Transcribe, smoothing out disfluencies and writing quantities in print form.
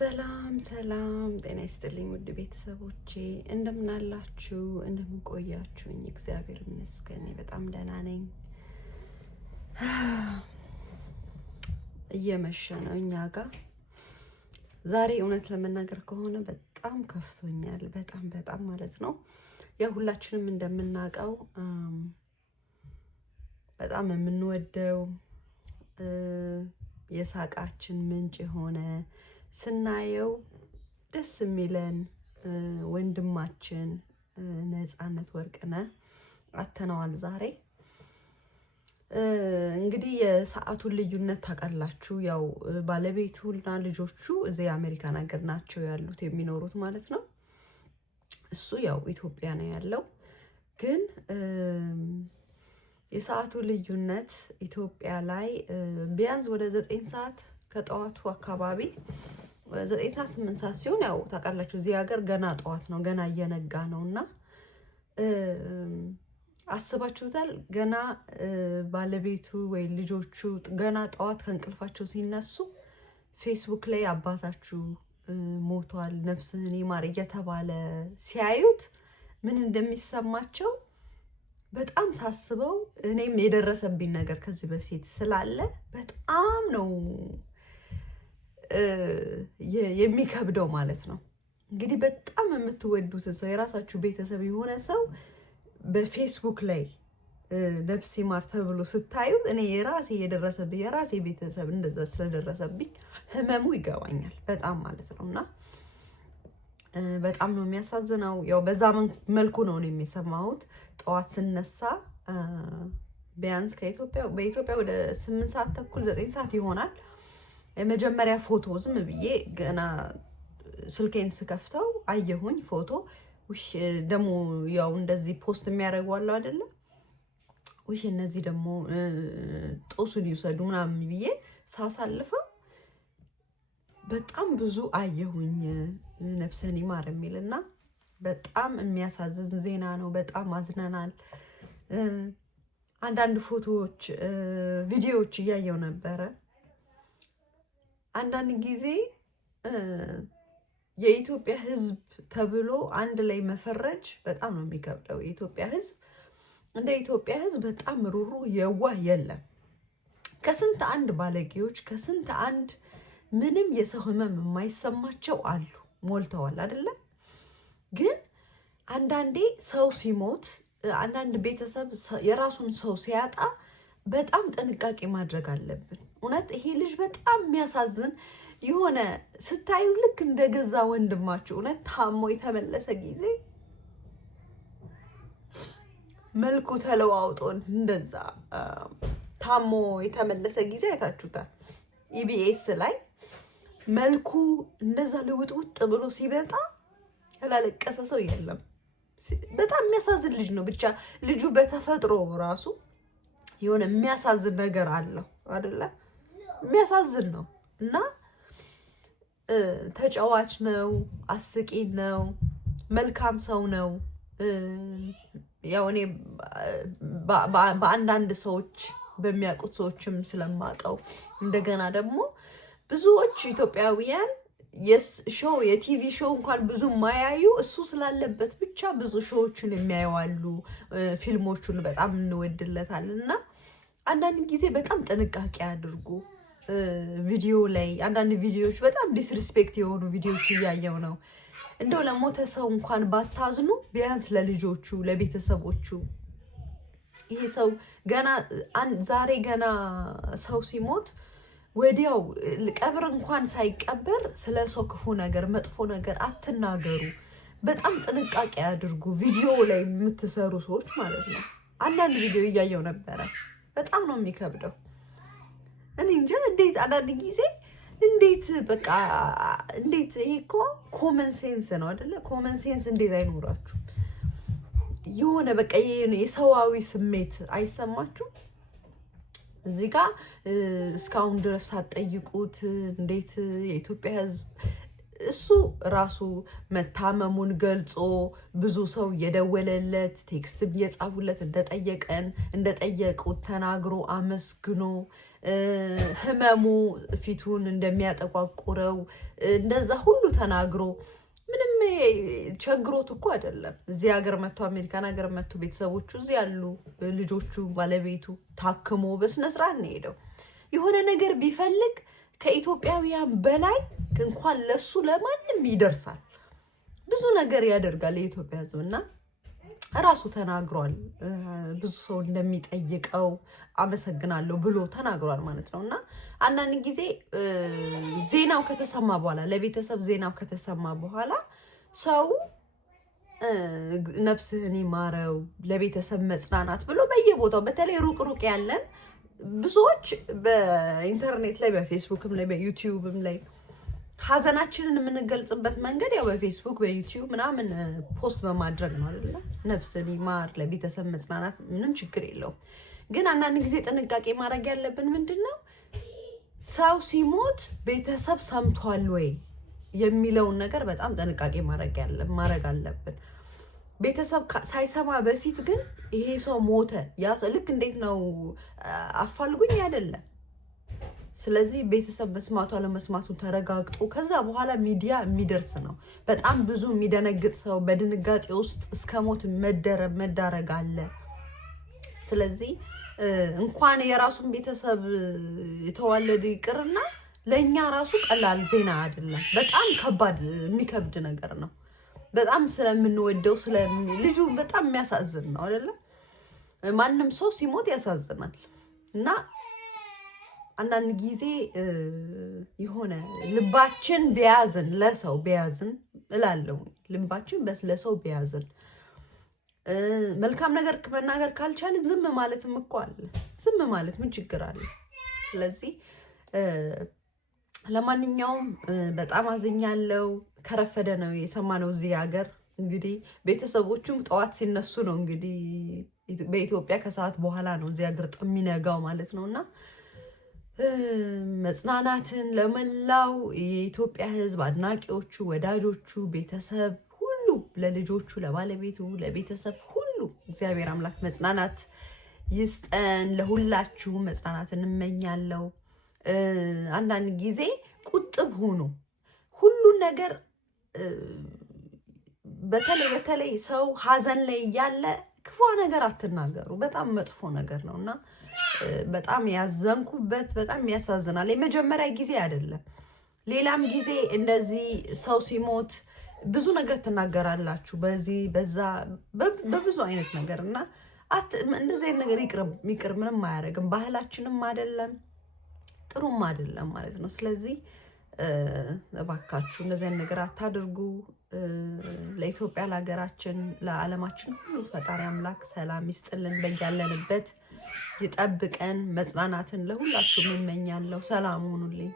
ሰላም ጤና ይስጥልኝ ውድ ቤተሰቦቼ እንደምን አላችሁ እንደምን ቆያችሁኝ? እግዚአብሔር ይመስገን በጣም ደህና ነኝ። እየመሸ ነው እኛ ጋር ዛሬ። እውነት ለመናገር ከሆነ በጣም ከፍቶኛል፣ በጣም ማለት ነው። ያው ሁላችንም እንደምናውቀው በጣም የምንወደው የሳቃችን ምንጭ የሆነ ስናየው ደስ የሚለን ወንድማችን ነፃነት ወርቅነህ አተነዋል ዛሬ። እንግዲህ የሰዓቱን ልዩነት ታውቃላችሁ። ያው ባለቤቱና ልጆቹ እዚህ አሜሪካን ሀገር ናቸው ያሉት የሚኖሩት ማለት ነው። እሱ ያው ኢትዮጵያ ነው ያለው። ግን የሰዓቱ ልዩነት ኢትዮጵያ ላይ ቢያንስ ወደ 9 ሰዓት ከጠዋቱ አካባቢ 9 ሰዓት 8 ሰዓት ሲሆን ያው ታውቃላችሁ እዚህ ሀገር ገና ጠዋት ነው፣ ገና እየነጋ ነውና አስባችሁታል? ገና ባለቤቱ ወይ ልጆቹ ገና ጠዋት ከእንቅልፋቸው ሲነሱ ፌስቡክ ላይ አባታችሁ ሞቷል ነፍስህን ይማር እየተባለ ሲያዩት ምን እንደሚሰማቸው በጣም ሳስበው እኔም የደረሰብኝ ነገር ከዚህ በፊት ስላለ በጣም ነው የሚከብደው ማለት ነው። እንግዲህ በጣም የምትወዱት ሰው የራሳችሁ ቤተሰብ የሆነ ሰው በፌስቡክ ላይ ነፍስ ይማር ተብሎ ስታዩ እኔ የራሴ ቤተሰብ እንደዛ ስለደረሰብኝ ህመሙ ይገባኛል በጣም ማለት ነውና በጣም ነው የሚያሳዝነው። ያው በዛ መልኩ ነው የሚሰማሁት። ጠዋት ስነሳ ቢያንስ በኢትዮጵያ ወደ 8 ሰዓት ተኩል 9 ሰዓት ይሆናል። የመጀመሪያ ፎቶ ዝም ብዬ ገና ስልኬን ስከፍተው አየሁኝ ፎቶ። ደግሞ ያው እንደዚህ ፖስት የሚያደርጉ አለው አይደለ? እነዚህ ደግሞ ጦሱን ይውሰዱ ምናምን ብዬ ሳሳልፈው በጣም ብዙ አየሁኝ ነፍስህን ይማር የሚልና በጣም የሚያሳዝን ዜና ነው። በጣም አዝነናል። አንዳንድ ፎቶዎች፣ ቪዲዮዎች እያየው ነበረ። አንዳንድ ጊዜ የኢትዮጵያ ሕዝብ ተብሎ አንድ ላይ መፈረጅ በጣም ነው የሚከብደው። የኢትዮጵያ ሕዝብ እንደ ኢትዮጵያ ሕዝብ በጣም ሩሩ የዋህ የለም። ከስንት አንድ ባለጌዎች፣ ከስንት አንድ ምንም የሰው ህመም የማይሰማቸው አሉ፣ ሞልተዋል አይደለ? ግን አንዳንዴ ሰው ሲሞት፣ አንዳንድ ቤተሰብ የራሱን ሰው ሲያጣ በጣም ጥንቃቄ ማድረግ አለብን። እውነት ይሄ ልጅ በጣም የሚያሳዝን የሆነ ስታዩ ልክ እንደገዛ ወንድማችሁ እውነት ታሞ የተመለሰ ጊዜ መልኩ ተለዋውጦ እንደዛ ታሞ የተመለሰ ጊዜ አይታችሁታል። ኢቢኤስ ላይ መልኩ እንደዛ ልውጥውጥ ብሎ ሲበጣ ያላለቀሰ ሰው የለም። በጣም የሚያሳዝን ልጅ ነው። ብቻ ልጁ በተፈጥሮ ራሱ የሆነ የሚያሳዝን ነገር አለው አይደለ? የሚያሳዝን ነው እና ተጫዋች ነው፣ አስቂ ነው፣ መልካም ሰው ነው። ያው እኔ በአንዳንድ ሰዎች በሚያውቁት ሰዎችም ስለማውቀው እንደገና ደግሞ ብዙዎች ኢትዮጵያውያን የቲቪ ሾው እንኳን ብዙ ማያዩ እሱ ስላለበት ብቻ ብዙ ሾዎችን የሚያዩዋሉ። ፊልሞቹን በጣም እንወድለታለን እና አንዳንድ ጊዜ በጣም ጥንቃቄ አድርጉ። ቪዲዮ ላይ አንዳንድ ቪዲዮዎች በጣም ዲስሪስፔክት የሆኑ ቪዲዮዎች እያየው ነው። እንደው ለሞተ ሰው እንኳን ባታዝኑ ቢያንስ ለልጆቹ፣ ለቤተሰቦቹ። ይሄ ሰው ዛሬ ገና ሰው ሲሞት ወዲያው ቀብር እንኳን ሳይቀበር ስለ ሰው ክፉ ነገር መጥፎ ነገር አትናገሩ። በጣም ጥንቃቄ አድርጉ። ቪዲዮ ላይ የምትሰሩ ሰዎች ማለት ነው። አንዳንድ ቪዲዮ እያየው ነበረ። በጣም ነው የሚከብደው። እኔ እንጃ እንዴት አንዳንድ ጊዜ እንዴት ይሄ እኮ ኮመን ሴንስ ነው አይደለ? ኮመን ሴንስ እንዴት አይኖራችሁ? የሆነ በቃ የሰዋዊ ስሜት አይሰማችሁም? እዚህ ጋር እስካሁን ድረስ ሳትጠይቁት እንዴት የኢትዮጵያ ሕዝብ እሱ ራሱ መታመሙን ገልጾ ብዙ ሰው እየደወለለት ቴክስት እየጻፉለት እንደጠየቁት ተናግሮ አመስግኖ ህመሙ ፊቱን እንደሚያጠቋቁረው እንደዛ ሁሉ ተናግሮ ምንም ቸግሮት እኮ አይደለም። እዚህ ሀገር መጥቶ አሜሪካን ሀገር መጥቶ ቤተሰቦቹ እዚህ ያሉ ልጆቹ ባለቤቱ ታክሞ በስነ ስርዓት ነው ሄደው። የሆነ ነገር ቢፈልግ ከኢትዮጵያውያን በላይ እንኳን ለሱ ለማንም ይደርሳል። ብዙ ነገር ያደርጋል የኢትዮጵያ ህዝብና ራሱ ተናግሯል። ብዙ ሰው እንደሚጠይቀው አመሰግናለሁ ብሎ ተናግሯል ማለት ነው። እና አንዳንድ ጊዜ ዜናው ከተሰማ በኋላ ለቤተሰብ ዜናው ከተሰማ በኋላ ሰው ነፍስህን ይማረው ለቤተሰብ መጽናናት ብሎ በየቦታው በተለይ ሩቅ ያለን ብዙዎች በኢንተርኔት ላይ በፌስቡክም ላይ በዩቲዩብም ላይ ሀዘናችንን የምንገልጽበት መንገድ ያው በፌስቡክ በዩቲዩብ ምናምን ፖስት በማድረግ ነው አይደለ? ነፍስን ይማር ለቤተሰብ መጽናናት ምንም ችግር የለውም። ግን አንዳንድ ጊዜ ጥንቃቄ ማድረግ ያለብን ምንድነው ሰው ሲሞት ቤተሰብ ሰምቷል ወይ የሚለውን ነገር በጣም ጥንቃቄ ማድረግ አለብን። ቤተሰብ ሳይሰማ በፊት ግን ይሄ ሰው ሞተ ያ ሰው ልክ እንዴት ነው አፋልጉኝ አይደለም። ስለዚህ ቤተሰብ መስማቱ አለመስማቱን ተረጋግጦ ከዛ በኋላ ሚዲያ የሚደርስ ነው። በጣም ብዙ የሚደነግጥ ሰው በድንጋጤ ውስጥ እስከ ሞት መዳረግ አለ። ስለዚህ እንኳን የራሱን ቤተሰብ የተዋለደ ይቅርና ለእኛ ራሱ ቀላል ዜና አይደለም። በጣም ከባድ የሚከብድ ነገር ነው። በጣም ስለምንወደው ልጁ በጣም የሚያሳዝን ነው አይደለ? ማንም ሰው ሲሞት ያሳዝናል። እና አንዳንድ ጊዜ የሆነ ልባችን ቢያዝን ለሰው ቢያዝን እላለሁ። ልባችን ለሰው ቢያዝን መልካም ነገር መናገር ካልቻልን ዝም ማለትም እኮ አለ። ዝም ማለት ምን ችግር አለ? ስለዚህ ለማንኛውም በጣም አዝኛለሁ። ከረፈደ ነው የሰማነው እዚህ ሀገር። እንግዲህ ቤተሰቦቹም ጠዋት ሲነሱ ነው እንግዲህ በኢትዮጵያ ከሰዓት በኋላ ነው እዚህ ሀገር የሚነጋው ማለት ነውና መጽናናትን ለመላው የኢትዮጵያ ሕዝብ አድናቂዎቹ፣ ወዳጆቹ፣ ቤተሰብ ሁሉ ለልጆቹ፣ ለባለቤቱ፣ ለቤተሰብ ሁሉ እግዚአብሔር አምላክ መጽናናት ይስጠን። ለሁላችሁ መጽናናት እንመኛለሁ። አንዳንድ ጊዜ ቁጥብ ሁኑ። ሁሉን ነገር በተለይ ሰው ሀዘን ላይ እያለ ክፉ ነገር አትናገሩ። በጣም መጥፎ ነገር ነውና በጣም ያዘንኩበት በጣም ያሳዝናል። የመጀመሪያ ጊዜ አይደለም። ሌላም ጊዜ እንደዚህ ሰው ሲሞት ብዙ ነገር ትናገራላችሁ፣ በዚህ በዛ በብዙ አይነት ነገር እና እንደዚህ አይነት ነገር ይቅር፣ ምንም አያደርግም። ባህላችንም አይደለም ጥሩም አይደለም ማለት ነው። ስለዚህ እባካችሁ እንደዚህ አይነት ነገር አታድርጉ። ለኢትዮጵያ፣ ለሀገራችን፣ ለዓለማችን ሁሉ ፈጣሪ አምላክ ሰላም ይስጥልን፣ በያለንበት ይጠብቀን። መጽናናትን ለሁላችሁም እመኛለሁ። ሰላም ሁኑልኝ።